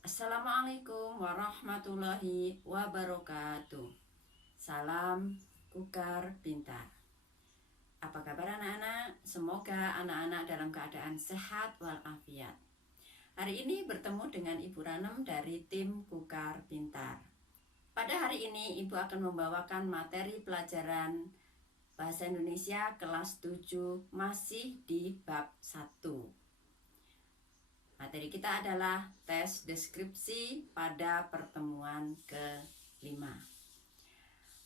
Assalamualaikum warahmatullahi wabarakatuh. Salam Kukar Pintar. Apa kabar anak-anak? Semoga anak-anak dalam keadaan sehat walafiat. Hari ini bertemu dengan Ibu Ranem dari tim Kukar Pintar. Pada hari ini Ibu akan membawakan materi pelajaran Bahasa Indonesia kelas 7 masih di bab 1. Materi kita adalah tes deskripsi pada pertemuan ke-5.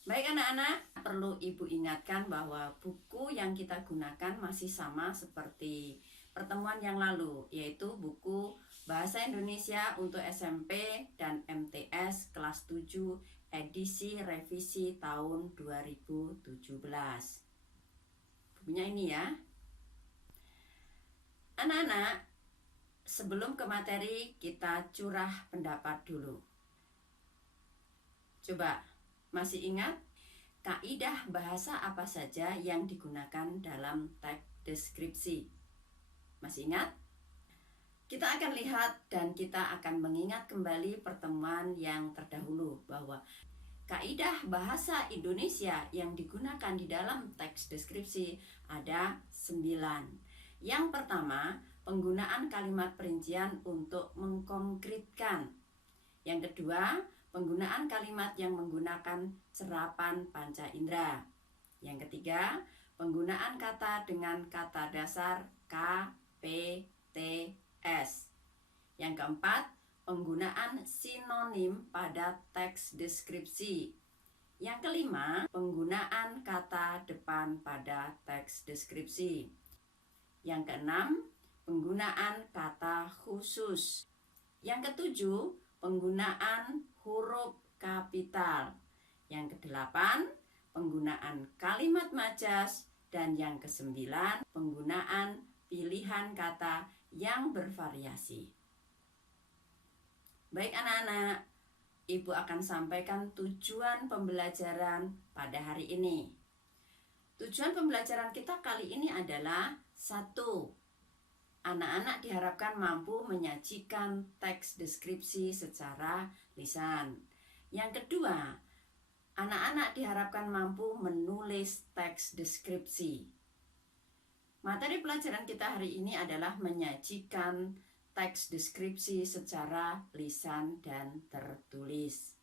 Baik anak-anak, perlu Ibu ingatkan bahwa buku yang kita gunakan masih sama seperti pertemuan yang lalu, yaitu buku Bahasa Indonesia untuk SMP dan MTS kelas 7 edisi revisi tahun 2017. Bukunya ini ya. Anak-anak, sebelum ke materi, kita curah pendapat dulu. Coba, masih ingat kaidah bahasa apa saja yang digunakan dalam teks deskripsi? Masih ingat? Kita akan lihat dan kita akan mengingat kembali pertemuan yang terdahulu bahwa kaidah bahasa Indonesia yang digunakan di dalam teks deskripsi ada 9. Yang pertama, penggunaan kalimat perincian untuk mengkonkretkan. Yang kedua, penggunaan kalimat yang menggunakan serapan panca indera. Yang ketiga, penggunaan kata dengan kata dasar K, P, T, S. Yang keempat, penggunaan sinonim pada teks deskripsi. Yang kelima, penggunaan kata depan pada teks deskripsi. Yang keenam, penggunaan kata khusus. Yang ketujuh, penggunaan huruf kapital. Yang kedelapan, penggunaan kalimat majas. Dan yang kesembilan, penggunaan pilihan kata yang bervariasi. Baik anak-anak, Ibu akan sampaikan tujuan pembelajaran pada hari ini. Tujuan pembelajaran kita kali ini adalah 1. Anak-anak diharapkan mampu menyajikan teks deskripsi secara lisan. Yang kedua, anak-anak diharapkan mampu menulis teks deskripsi. Materi pelajaran kita hari ini adalah menyajikan teks deskripsi secara lisan dan tertulis.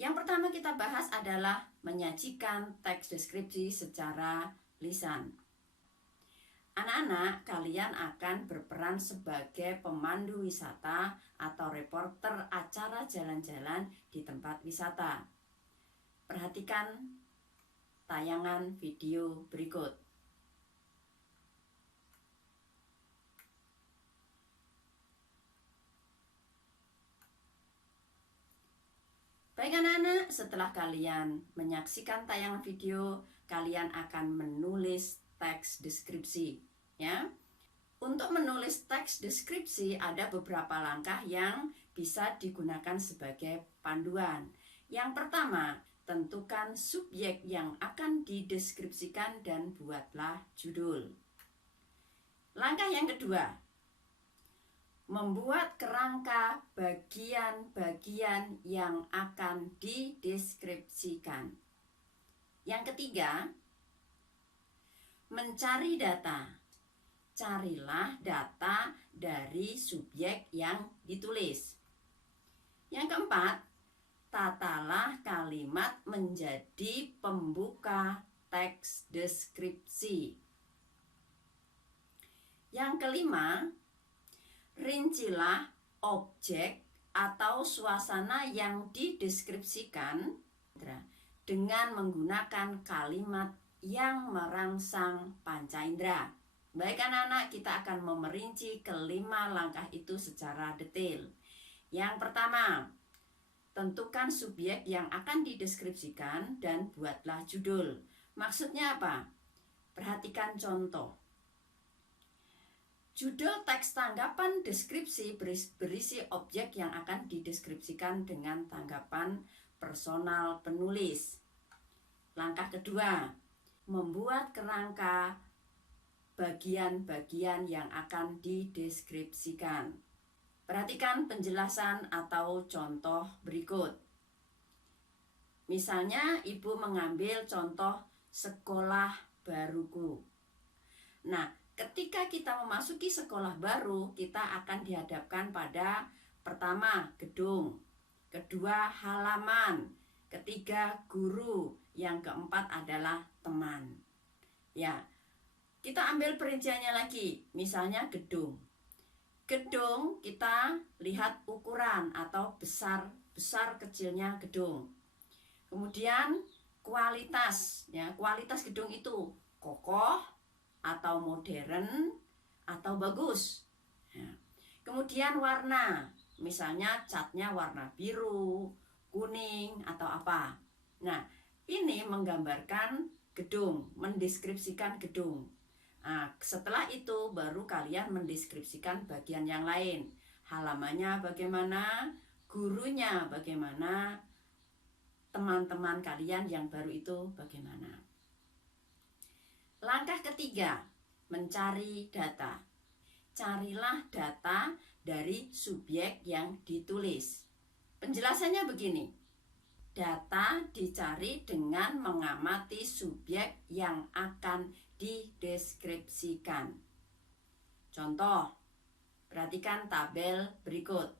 Yang pertama kita bahas adalah menyajikan teks deskripsi secara lisan. Anak-anak, kalian akan berperan sebagai pemandu wisata atau reporter acara jalan-jalan di tempat wisata. Perhatikan tayangan video berikut. Baik anak-anak, setelah kalian menyaksikan tayangan video, kalian akan menulis teks deskripsi, ya. Untuk menulis teks deskripsi ada beberapa langkah yang bisa digunakan sebagai panduan. Yang pertama, tentukan subjek yang akan dideskripsikan dan buatlah judul. Langkah yang kedua, membuat kerangka bagian-bagian yang akan dideskripsikan. Yang ketiga, mencari data. Carilah data dari subjek yang ditulis. Yang keempat, tatalah kalimat menjadi pembuka teks deskripsi. Yang kelima, rincilah objek atau suasana yang dideskripsikan dengan menggunakan kalimat yang merangsang panca indera. Baik anak-anak, kita akan memerinci kelima langkah itu secara detail. Yang pertama, tentukan subjek yang akan dideskripsikan dan buatlah judul. Maksudnya apa? Perhatikan contoh. Judul teks tanggapan deskripsi berisi objek yang akan dideskripsikan dengan tanggapan personal penulis. Langkah kedua, membuat kerangka bagian-bagian yang akan dideskripsikan. Perhatikan penjelasan atau contoh berikut. Misalnya ibu mengambil contoh sekolah baruku. Nah, ketika kita memasuki sekolah baru, kita akan dihadapkan pada pertama, gedung, kedua, halaman, ketiga, guru, yang keempat adalah teman. Ya, kita ambil perinciannya lagi. Misalnya gedung. Gedung kita lihat ukuran atau besar kecilnya gedung. Kemudian kualitas, ya, kualitas gedung itu kokoh atau modern atau bagus. Ya. Kemudian warna, misalnya catnya warna biru, kuning atau apa. Nah, ini menggambarkan gedung, mendeskripsikan gedung. Nah, setelah itu baru kalian mendeskripsikan bagian yang lain. Halamannya bagaimana, gurunya bagaimana, teman-teman kalian yang baru itu bagaimana. Langkah ketiga, mencari data. Carilah data dari subjek yang ditulis. Penjelasannya begini. Data dicari dengan mengamati subjek yang akan dideskripsikan. Contoh, perhatikan tabel berikut.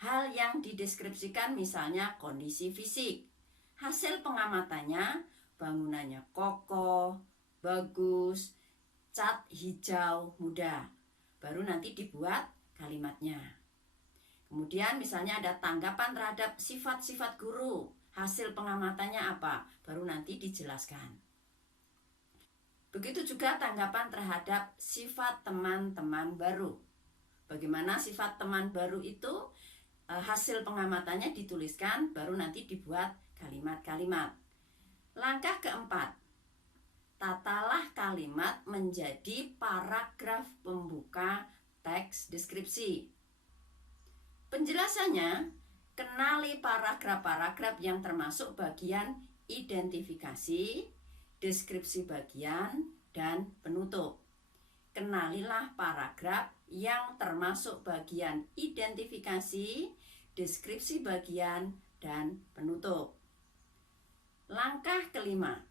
Hal yang dideskripsikan misalnya kondisi fisik. Hasil pengamatannya, bangunannya kokoh, bagus, cat hijau muda. Baru nanti dibuat kalimatnya. Kemudian misalnya ada tanggapan terhadap sifat-sifat guru. Hasil pengamatannya apa? Baru nanti dijelaskan. Begitu juga tanggapan terhadap sifat teman-teman baru. Bagaimana sifat teman baru itu? Hasil pengamatannya dituliskan, baru nanti dibuat kalimat-kalimat. Langkah keempat, tatalah kalimat menjadi paragraf pembuka teks deskripsi. Penjelasannya, kenali paragraf-paragraf yang termasuk bagian identifikasi, deskripsi bagian, dan penutup. Kenalilah paragraf yang termasuk bagian identifikasi, deskripsi bagian, dan penutup. Langkah kelima,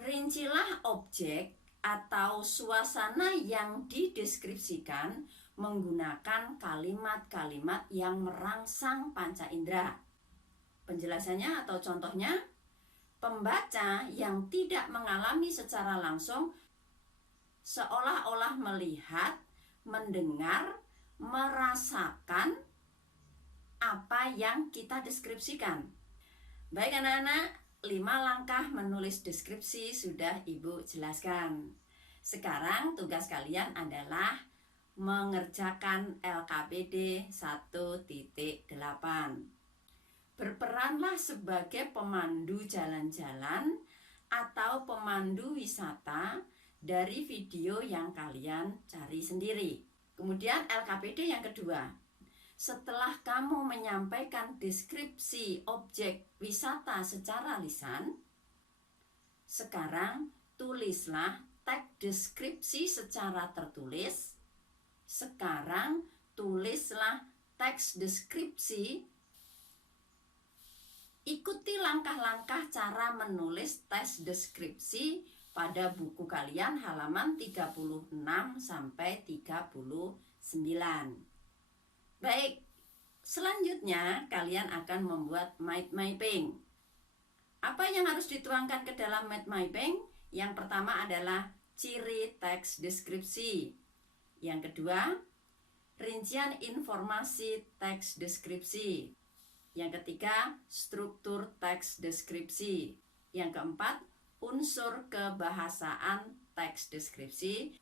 rincilah objek atau suasana yang dideskripsikan menggunakan kalimat-kalimat yang merangsang panca indera. Penjelasannya atau contohnya, pembaca yang tidak mengalami secara langsung seolah-olah melihat, mendengar, merasakan apa yang kita deskripsikan. Baik anak-anak, 5 langkah menulis deskripsi sudah Ibu jelaskan. Sekarang tugas kalian adalah mengerjakan LKPD 1.8. Berperanlah sebagai pemandu jalan-jalan atau pemandu wisata dari video yang kalian cari sendiri. Kemudian LKPD yang kedua, setelah kamu menyampaikan deskripsi objek wisata secara lisan, sekarang tulislah teks deskripsi secara tertulis. Sekarang tulislah teks deskripsi. Ikuti langkah-langkah cara menulis teks deskripsi pada buku kalian halaman 36 sampai 39. Baik, selanjutnya kalian akan membuat mind mapping. Apa yang harus dituangkan ke dalam mind mapping? Yang pertama adalah ciri teks deskripsi. Yang kedua, rincian informasi teks deskripsi. Yang ketiga, struktur teks deskripsi. Yang keempat, unsur kebahasaan teks deskripsi.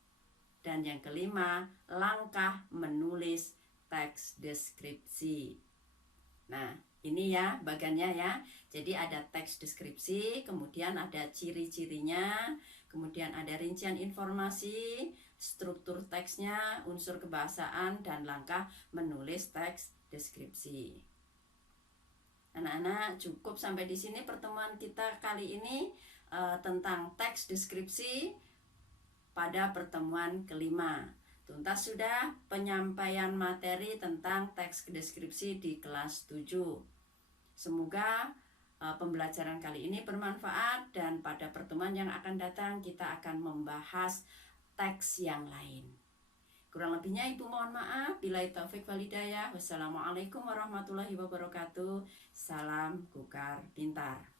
Dan yang kelima, langkah menulis teks deskripsi. Nah, ini ya bagannya ya. Jadi ada teks deskripsi, kemudian ada ciri-cirinya, kemudian ada rincian informasi, struktur teksnya, unsur kebahasaan, dan langkah menulis teks deskripsi. Anak-anak, cukup sampai di sini pertemuan kita kali ini tentang teks deskripsi pada pertemuan kelima. Tuntas sudah penyampaian materi tentang teks deskripsi di kelas 7. Semoga pembelajaran kali ini bermanfaat, dan pada pertemuan yang akan datang kita akan membahas teks yang lain. Kurang lebihnya Ibu mohon maaf. Billahi taufik wal hidayah. Wassalamualaikum warahmatullahi wabarakatuh. Salam Kukar Pintar.